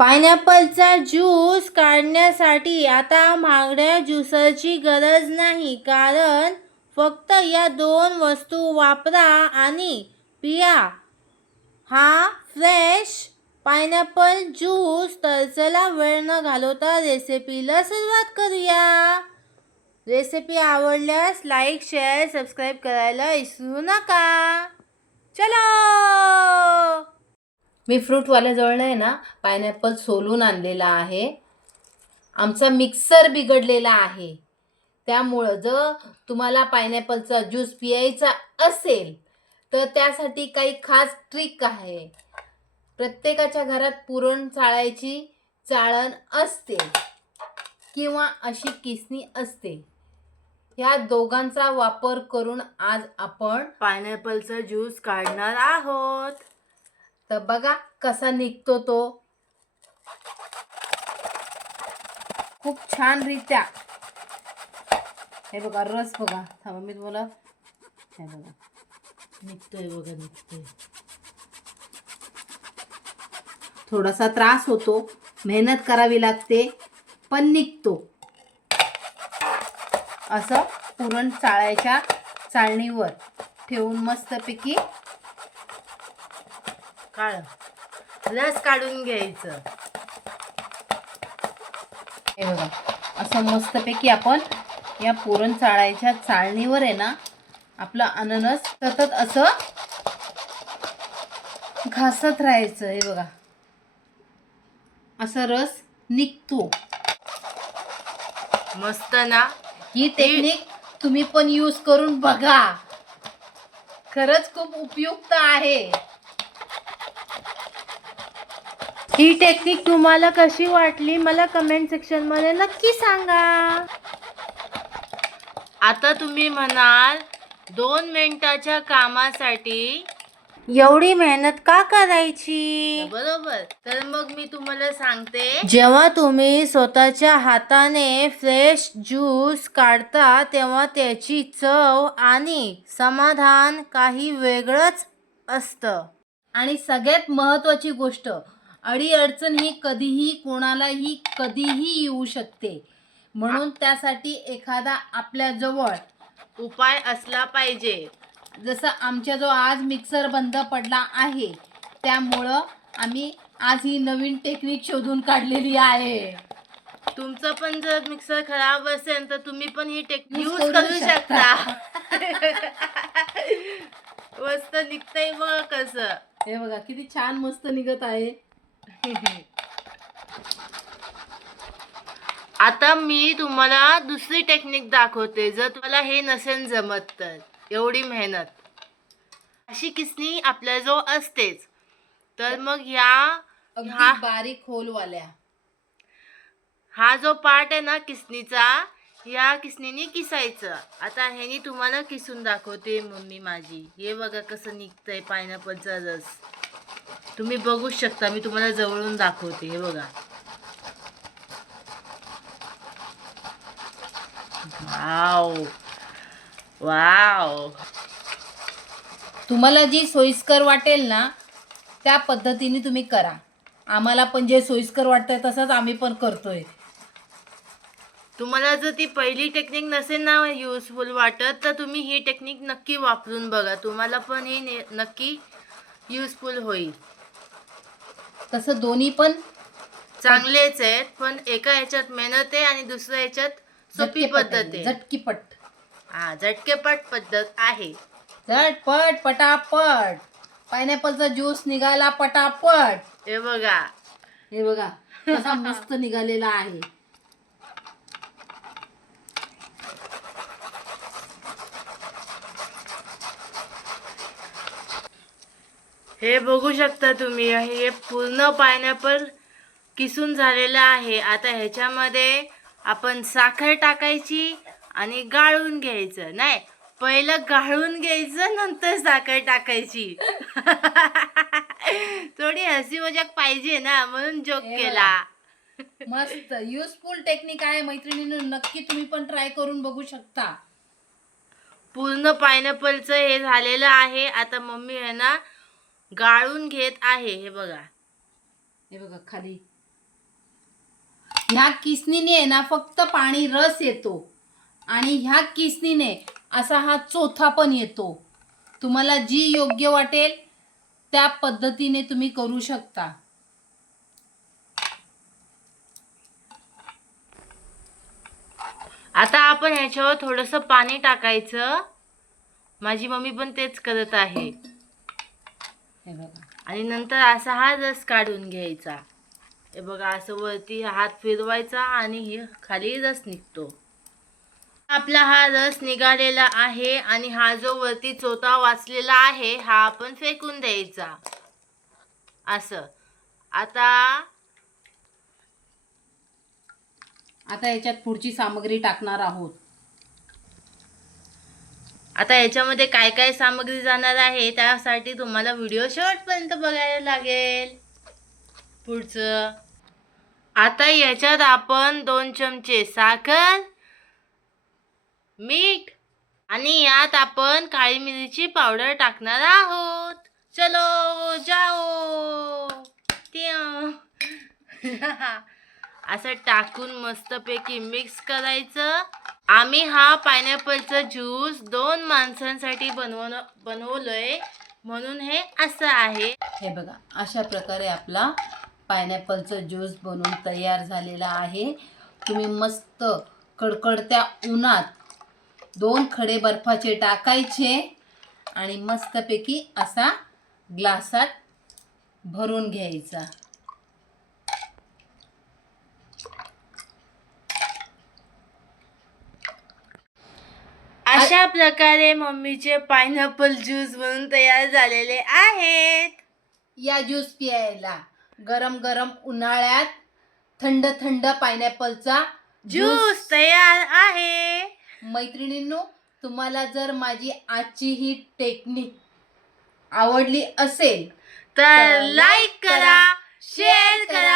पायनॅपलचा juice काढण्यासाठी आता महागड्या ज्युसरची गरज नाही, कारण फक्त या दोन वस्तू वापरा आणि पिया हा फ्रेश पायनॅपल ज्यूस. तर चला वेळ न घालवता रेसिपीला सुरुवात करूया. रेसिपी आवडल्यास लाईक, शेअर, सबस्क्राईब करायला विसरू नका. चलो. मी फ्रूटवाल्याजवळ आहे ना पायनॅपल सोलून आणलेला आहे. आमचा मिक्सर बिघडलेला आहे, त्यामुळं जर तुम्हाला पायनॅपलचा ज्यूस पियायचा असेल तर त्यासाठी काही खास ट्रिक आहे. प्रत्येकाच्या घरात पुरण चाळायची चाळण असते किंवा अशी किसणी असते. ह्या दोघांचा वापर करून आज आपण पायनॅपलचा ज्यूस काढणार आहोत. तर बघा कसा निघतो तो, खूप छान रित्या. हे बघा रस बघा, थांबा मी तुम्हाला, हे बघा निघतोय, बघा निघतोय. थोडासा त्रास होतो, मेहनत करावी लागते, पण निघतो. असं पुरण चाळायच्या चाळणीवर ठेवून मस्तपैकी रस काढून घ्यायचं. हे बघा असं मस्तपैकी आपण या पुरण चाळायच्या चाळणीवर आहे ना आपलं अननस सतत असं घासत राहायचं. हे बघा असं रस निघतो. मस्त ना. ही टेक्निक तुम्ही पण यूज करून बघा, खरंच खूप उपयुक्त आहे. ही टेक्निक तुम्हाला कशी वाटली मला कमेंट सेक्शन मध्ये नक्की सांगा. आता तुम्ही म्हणाल 2 मिनिटाच्या कामासाठी एवढी मेहनत का करायची? बरोबर. तर मग मी तुम्हाला सांगते, जेव्हा तुम्ही स्वतःच्या हाताने फ्रेश ज्यूस काढता तेव्हा त्याची चव आणि समाधान काही वेगळंच असतं. आणि सगळ्यात महत्त्वाची गोष्ट, अडीअडचण ही कधीही कोणालाही कधीही येऊ शकते, म्हणून त्यासाठी एखादा आपल्याजवळ उपाय असला पाहिजे. जसं आमच्या आज मिक्सर बंद पडला आहे, त्यामुळं आम्ही आज ही नवीन टेक्निक शोधून काढलेली आहे. तुमचं पण जर मिक्सर खराब असेल तर तुम्ही पण ही टेक्निक यूज करू शकता. मस्त निघतंय बघ कसं. हे बघा किती छान मस्त निघत आहे. आता मी तुम्हाला दुसरी टेक्निक दाखवते. जर तुम्हाला हे नसेल जमत तर एवढी मेहनत, अशी किसणी आपल्याजवळ असतेच, तर मग ह्या बारीक होलवाल्या हा जो पार्ट आहे ना किसणीचा, या किसणीने किसायचं. आता ह्यानी तुम्हाला किसून दाखवते मम्मी माझी. हे बघा कसं निघतंय पायनॅपलचा रस. तुम्ही बघू शकता, मी तुम्हाला जवळून दाखवते. हे बघा, वाव वाव. तुम्हाला जी सोयीस्कर वाटेल ना त्या पद्धतीने तुम्ही करा. आम्हाला पण जे सोयीस्कर वाटतंय तसंच आम्ही पण करतोय. तुम्हाला जर ती पहिली टेक्निक नसेल ना युजफुल वाटत तर तुम्ही ही टेक्निक नक्की वापरून बघा. तुम्हाला पण ही नक्की युजफुल होईल. तसं दोन्ही पण चांगलेच आहेत, पण एका ह्याच्यात मेहनत आहे आणि दुसऱ्या ह्याच्यात सोपी पद्धत आहे. झटकीपट. हा, झटकेपट पद्धत आहे. झटपट पटापट पायनॅपलचा ज्यूस निघाला पटापट. हे बघा, हे बघा कसा मस्त निघालेला आहे. हे बघू शकता तुम्ही, हे पूर्ण पायनॅपल किसून झालेलं आहे. आता ह्याच्यामध्ये आपण साखर टाकायची आणि गाळून घ्यायचं. नाही, पहिलं गाळून घ्यायचं नंतर साखर टाकायची. थोडी हसी मजाक पाहिजे ना, म्हणून जोक केला. मस्त युजफुल टेक्निक आहे मैत्रिणींनो, नक्की तुम्ही पण ट्राय करून बघू शकता. पूर्ण पायनॅपलचं हे झालेलं आहे. आता मम्मी आहे ना गाळून घेत आहे. हे बघा, हे बघा खाली ह्या किसनीने आहे ना फक्त पाणी रस येतो आणि ह्या किसनीने असा हा चोथा पण येतो. तुम्हाला जी योग्य वाटेल त्या पद्धतीने तुम्ही करू शकता. आता आपण ह्याच्यावर थोडंसं पाणी टाकायचं. माझी मम्मी पण तेच करत आहे. हे बघा. आणि नंतर असा हा रस काढून घ्यायचा. हे बघा, असं वरती हात फिरवायचा आणि हे खाली रस निघतो. आपला हा रस निघालेला आहे आणि हा जो वरती चोथा वाचलेला आहे हा आपण फेकून द्यायचा. असं. आता याच्यात पुढची सामग्री टाकणार आहोत. आता याच्यामध्ये काय काय सामग्री जाणार आहे त्यासाठी तुम्हाला व्हिडिओ शेवटपर्यंत बघायला लागेल. पुढचं, आता याच्यात आपण 2 चमचे साखर, मीठ आणि यात आपण काळी मिरीची पावडर टाकणार आहोत. चलो जाओ. असं टाकून मस्तपैकी मिक्स करायचं. आम्ही हा पायनॅपलचा ज्यूस 2 माणसांसाठी बनवलोय म्हणून हे असं आहे. हे बघा, अशा प्रकारे आपला पायनॅपलचा ज्यूस बनवून तयार झालेला आहे. तुम्ही मस्त कडकडत्या उन्हात 2 खडे बर्फाचे टाकायचे आणि मस्तपैकी असा ग्लासात भरून घ्यायचा. अशा प्रकारे मम्मीचे पायनॅपल ज्यूस बनून तयार झालेले आहेत. या ज्यूस प्यायला गरम गरम उन्हाळ्यात थंड थंड पायनॅपलचा ज्यूस तयार आहे. मैत्रिणींनो, तुम्हाला जर माझी आजची ही टेक्निक आवडली असेल तर लाईक करा, शेअर करा